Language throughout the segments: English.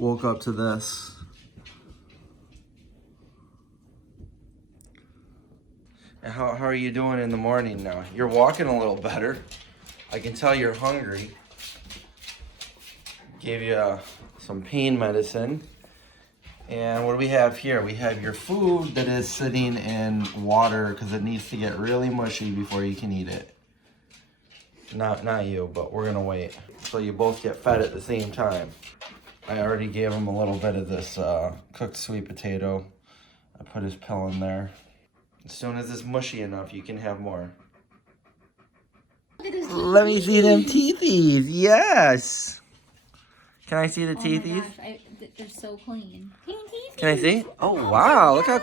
woke up to this. And how are you doing in the morning now? You're walking a little better. I can tell you're hungry. Gave you some pain medicine. And what do we have here? We have your food that is sitting in water because it needs to get really mushy before you can eat it. Not you, but we're gonna wait. So you both get fed at the same time. I already gave him a little bit of this cooked sweet potato. I put his pill in there. As soon as it's mushy enough, you can have more. Let me see them teethies. Yes. Can I see the teethies? They're so clean. Clean teethies. Can I see? Oh wow! Look how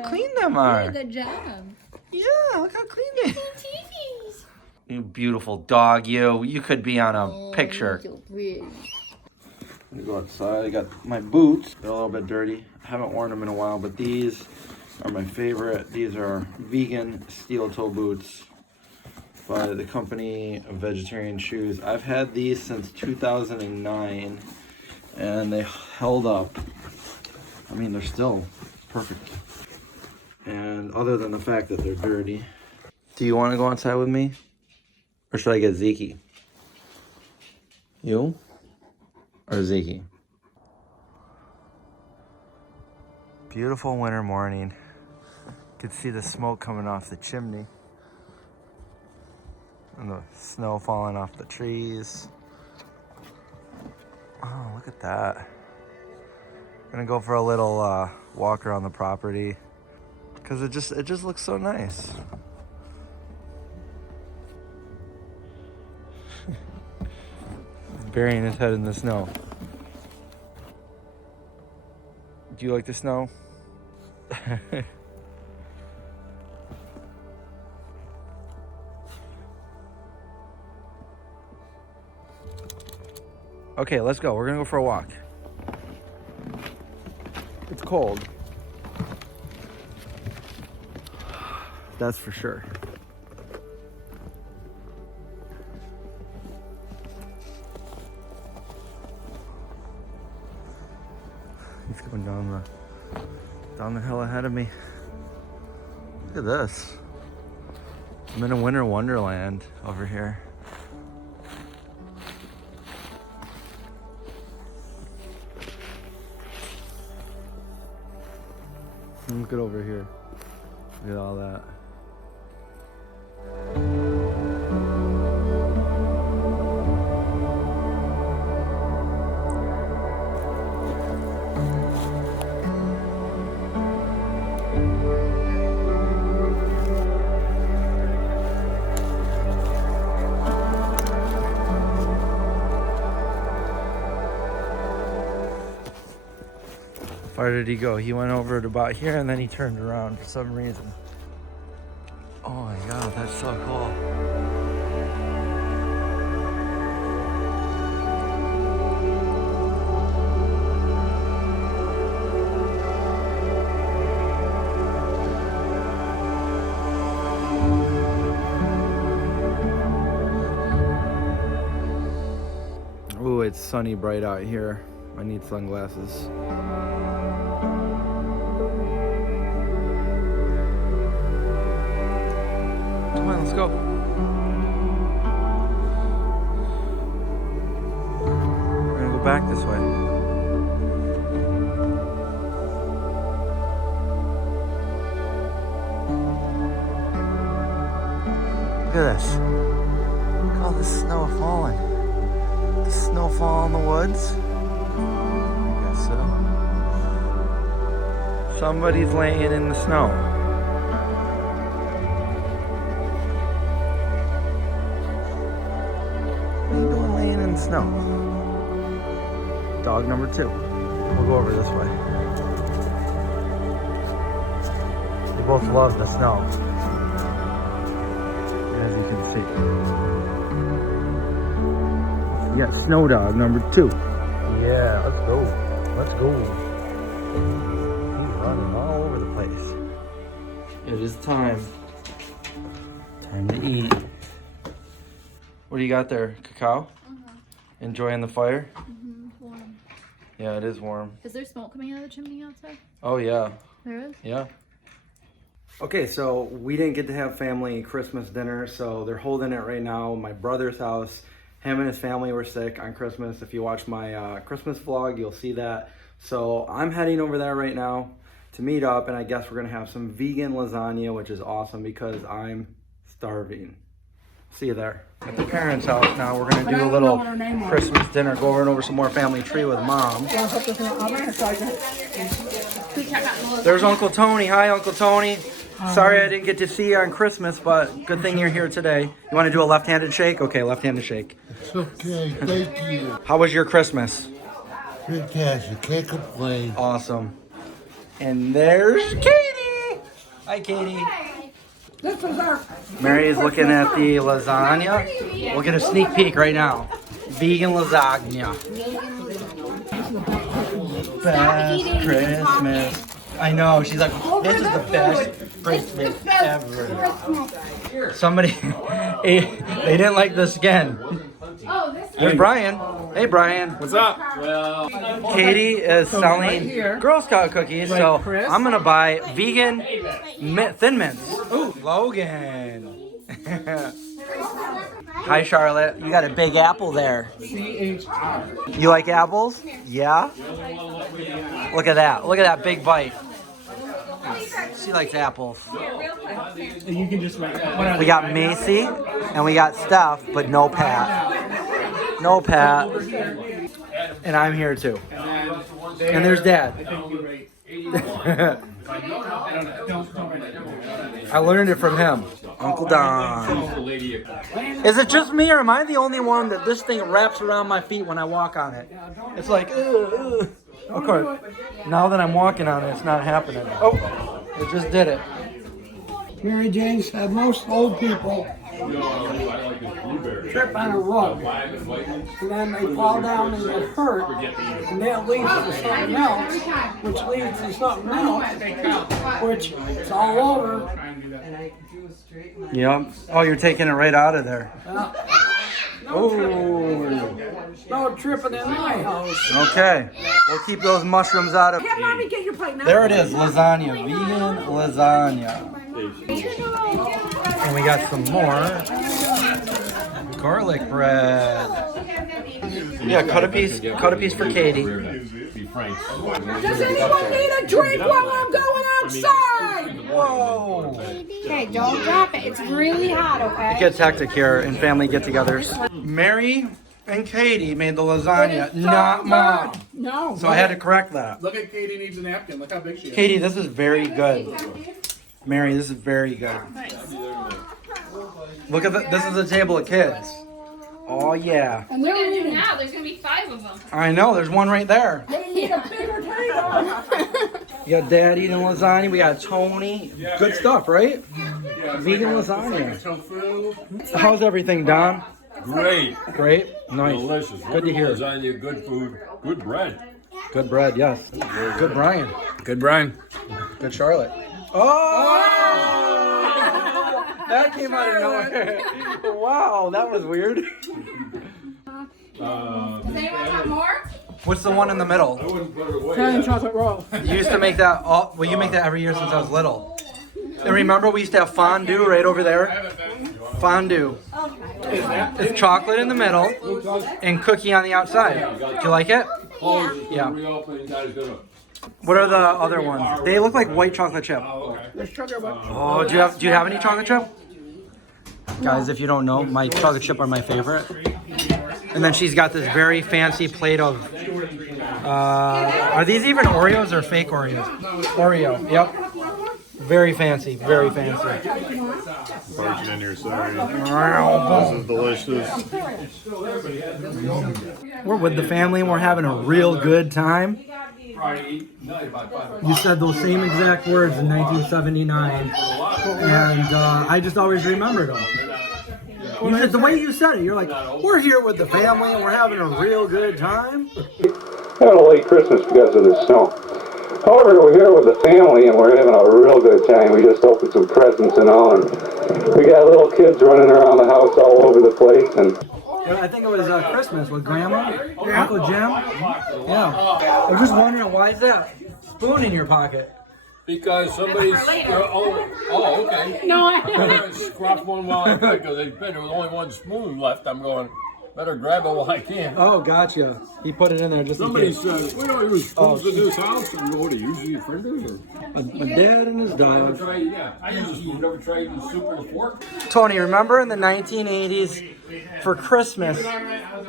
clean them are. Good job. Yeah, look how clean they. Clean teethies. You beautiful dog, you. You could be on a picture. So pretty. I'm gonna go outside. I got my boots. They're a little bit dirty. I haven't worn them in a while, but these are my favorite. These are vegan steel toe boots by the company of Vegetarian Shoes. I've had these since 2009 and they held up. I mean, they're still perfect. And other than the fact that they're dirty. Do you want to go outside with me? Or should I get Zeke? You? Or Zeke? Beautiful winter morning. You can see the smoke coming off the chimney. And the snow falling off the trees. Oh, look at that. Gonna go for a little walk around the property. Cause it just looks so nice. Burying his head in the snow. Do you like the snow? Okay, let's go. We're gonna go for a walk. It's cold. That's for sure. He's going down the hill ahead of me. Look at this. I'm in a winter wonderland over here. Look at over here. Look at all that. How far did he go? He went over to about here and then he turned around for some reason. Oh my god, that's so cool. Ooh, it's sunny bright out here. I need sunglasses. Come on, let's go. We're gonna go back this way. Look at this. Look at all this snow falling. The snowfall in the woods. I guess so. Somebody's laying in the snow. Snow. Dog number 2. We'll go over this way. They both love the snow, as you can see. You got Snow Dog number 2. Yeah, let's go. Let's go. He's running all over the place. It is time. Time to eat. What do you got there? Cacao? Enjoying the fire? Warm. Yeah, it is warm. Is there smoke coming out of the chimney outside? Oh yeah. There is? Yeah. Okay, so we didn't get to have family Christmas dinner, so they're holding it right now. My brother's house. Him and his family were sick on Christmas. If you watch my Christmas vlog, you'll see that. So I'm heading over there right now to meet up, and I guess we're gonna have some vegan lasagna, which is awesome because I'm starving. See you there. At the parents' house now, we're gonna do a little Christmas dinner, go over some more family tree with Mom. There's Uncle Tony. Hi, Uncle Tony. Sorry I didn't get to see you on Christmas, but good thing you're here today. You want to do a left-handed shake? Okay, left-handed shake. It's okay, thank you. How was your Christmas? Fantastic, can't complain. Awesome. And there's Katie. Hi, Katie. Mary's looking at the lasagna. We'll get a sneak peek right now. Vegan lasagna. Best Christmas. I know, she's like, this is the best Christmas ever. Somebody, they didn't like the skin. There's Brian. Hey, Brian. What's up? Katie is selling Girl Scout cookies, so I'm going to buy vegan Thin Mints. Ooh, Logan. Hi, Charlotte. You got a big apple there. You like apples? Yeah? Look at that. Look at that big bite. She likes apples. We got Macy and we got Steph, but no Pat. No Pat. And I'm here too. And there's Dad. I learned it from him. Uncle Don. Is it just me or am I the only one that this thing wraps around my feet when I walk on it? It's like, ugh. Of course, now that I'm walking on it, it's not happening. Oh, it just did it. Mary Jane said most old people trip on a rug and then they fall down and get hurt, and that leads to something else, which leads to something else, which is all over. Yep. Oh, you're taking it right out of there. Oh. No tripping in my house. Okay. We'll keep those mushrooms out of. Have Mommy get your plate now. There it is, lasagna, vegan lasagna. And we got some more garlic bread. Yeah, cut a piece for Katie. Does anyone need a drink while I'm going outside? Whoa. Okay, don't drop it. It's really hot, okay? It gets hectic here in family get-togethers. Mary and Katie made the lasagna, not Mom. No. So I had to correct that. Look at Katie needs a napkin. Look how big she is. Katie, this is very good. Mary, this is very good. Look at this is a table of kids. Oh yeah. And they're eating. Now there's gonna be 5 of them. I know, there's one right there. They need a bigger table. You got Dad eating lasagna, we got Tony. Good stuff, right? Vegan lasagna. Tofu. How's everything, Don? Great. Great? Nice. Delicious. Good to hear. Lasagna, good food, good bread. Good bread, yes. Good Brian. Good, Brian. Good Charlotte. Oh! That came out of nowhere. Wow, that was weird. Does anyone have more? What's the one in the middle? I wouldn't put it away. Italian chocolate roll. You used to make that well, you make that every year since I was little. And remember we used to have fondue right over there? Fondue. It's chocolate in the middle and cookie on the outside. Do you like it? Yeah. What are the other ones? They look like white chocolate chip. There's sugar, but Oh, do you have any chocolate chip? Guys, if you don't know, my chocolate chip are my favorite. And then she's got this very fancy plate of are these even Oreos or fake Oreos? Oreo, yep. Very fancy, very fancy. Barging in here, sorry. This is delicious. We're with the family and we're having a real good time. You said those same exact words in 1979, and I just always remembered them. You said, the way you said it, you're like, we're here with the family and we're having a real good time. Had a late Christmas because of the snow. However, we're here with the family and we're having a real good time. We just opened some presents and all, and we got little kids running around the house all over the place. And I think it was Christmas with Grandma, Uncle Jim. Yeah. I'm just wondering, why is that spoon in your pocket? Because somebody's. Okay. No, I'm gonna scruff one while I could because there was only one spoon left. I'm going. Better grab it while I can. Oh, gotcha. He put it in there just Somebody in case. said, "Well, there was spoons in this house." And what do you usually fingers or? My dad and his dog. I use a spoon. Never tried using soup or a fork. Tony, remember in the 1980s, for Christmas,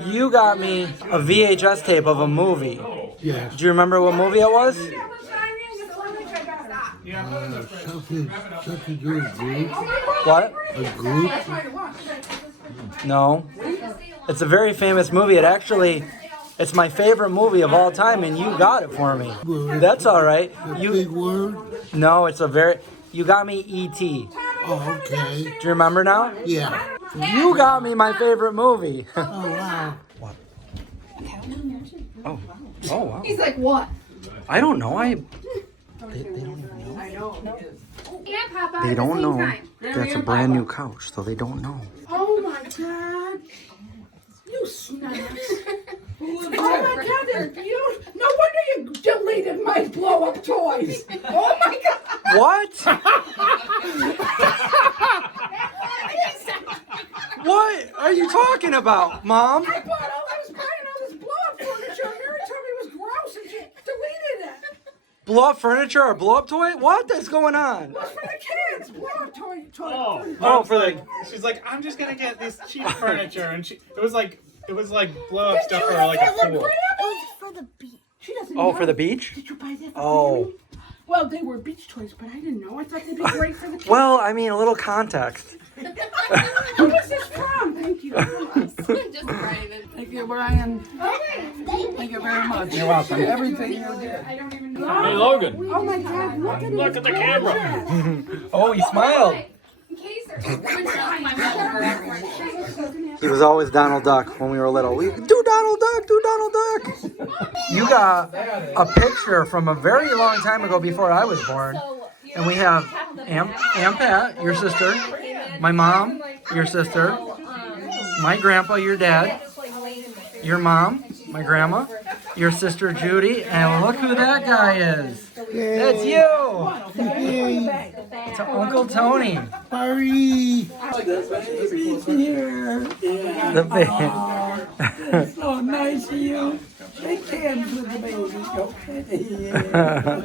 you got me a VHS tape of a movie. Yeah. Do you remember what movie it was? Something to do with group. What? A group. No. It's a very famous movie. It's my favorite movie of all time, and you got it for me. That's all right. Big word. No, you got me E.T. Oh, okay. Do you remember now? Yeah. You got me my favorite movie. Oh, wow. What? Oh. Oh, wow. He's like, what? I don't know. They don't even know. I know. Yeah, Papa. They don't know. That's a brand new couch, so they don't know. Oh my God. You snacks. Oh my God, no wonder you deleted my blow-up toys. Oh my God. What? What are you talking about, Mom? I was buying all this blow-up furniture, and Mary told me it was gross, and she deleted it. Blow up furniture or blow up toy? What is going on? It was for the kids. Blow-up toy. Oh, for the. She's like, I'm just gonna get this cheap furniture, and it was like blow up stuff for like a pool. It was for the beach. She doesn't Oh, know. for the beach? Did you buy that for Oh. Mary? Well, they were beach toys, but I didn't know. I thought they'd be great for the kids. Well, I mean, a little context. Who is this from? Thank you. Just private. Thank you, Brian. Thank you very much. You're welcome. Everything you did. I don't even know. Hey, Logan. Oh my God, look at the camera. Oh, he smiled. In case there's He was always Donald Duck when we were little. Do Donald Duck, do Donald Duck. You got a picture from a very long time ago before I was born. And we have Aunt Pat, your sister, my mom, your sister, my grandpa, your dad, your mom, my grandma, your sister Judy, and look who that guy is. That's you. It's Uncle Tony. Sorry. baby's here. Yeah. The baby. It's so nice of you. Shake hands with the baby. Yeah.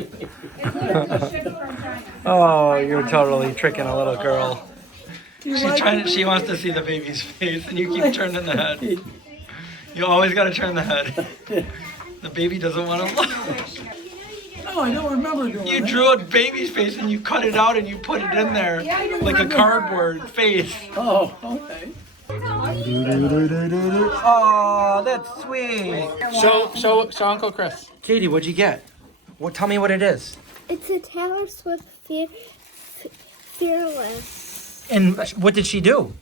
Oh, you're totally tricking a little girl. She wants to see the baby's face, and you keep turning the head. You always got to turn the head. The baby doesn't want to look. No, I don't remember doing You that. drew a baby's face, and you cut it out, and you put it in there like a cardboard face. Oh, okay. Oh, that's sweet. Show Uncle Chris. Katie, what'd you get? Tell me what it is. It's a Taylor Swift Fearless. And what did she do?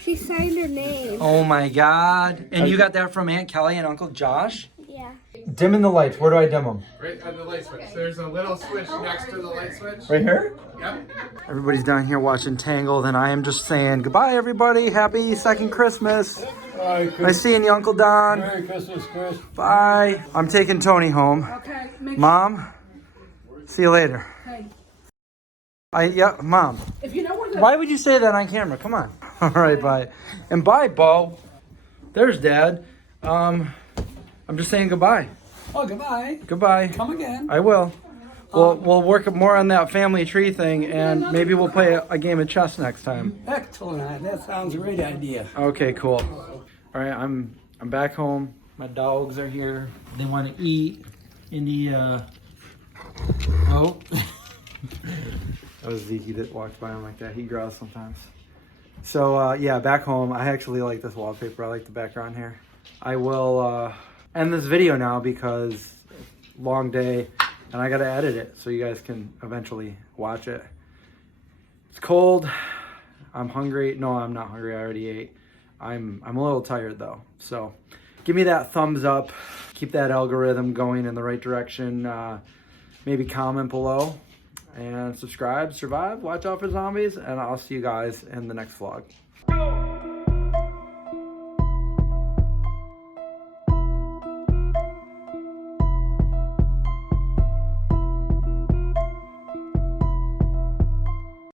She signed her name. Oh my God. And you got that from Aunt Kelly and Uncle Josh? Yeah. Dimming the lights. Where do I dim them? Right on the light switch. There's a little switch next to the light switch. Right here? Yep. Everybody's down here watching Tangled, and I am just saying goodbye, everybody. Happy second Christmas. Nice seeing you, Uncle Don. Merry Christmas, Chris. Bye. I'm taking Tony home. Okay. Mom, see you later. Yeah, Mom. If you know where the Why would you say that on camera? Come on. All right, bye. And bye, Bo. There's Dad. I'm just saying goodbye. Oh, goodbye. Goodbye. Come again. I will. We'll work more on that family tree thing, and maybe we'll play a game of chess next time. Excellent. That sounds a great idea. Okay, cool. All right, I'm back home. My dogs are here. They want to eat. Indy, oh. That was Zeke that walked by him like that. He growls sometimes. So, yeah, back home. I actually like this wallpaper. I like the background here. I will end this video now because long day, and I got to edit it so you guys can eventually watch it. It's cold. I'm hungry. No, I'm not hungry. I already ate. I'm a little tired, though. So give me that thumbs up. Keep that algorithm going in the right direction. Maybe comment below. And subscribe, survive, watch out for zombies, and I'll see you guys in the next vlog.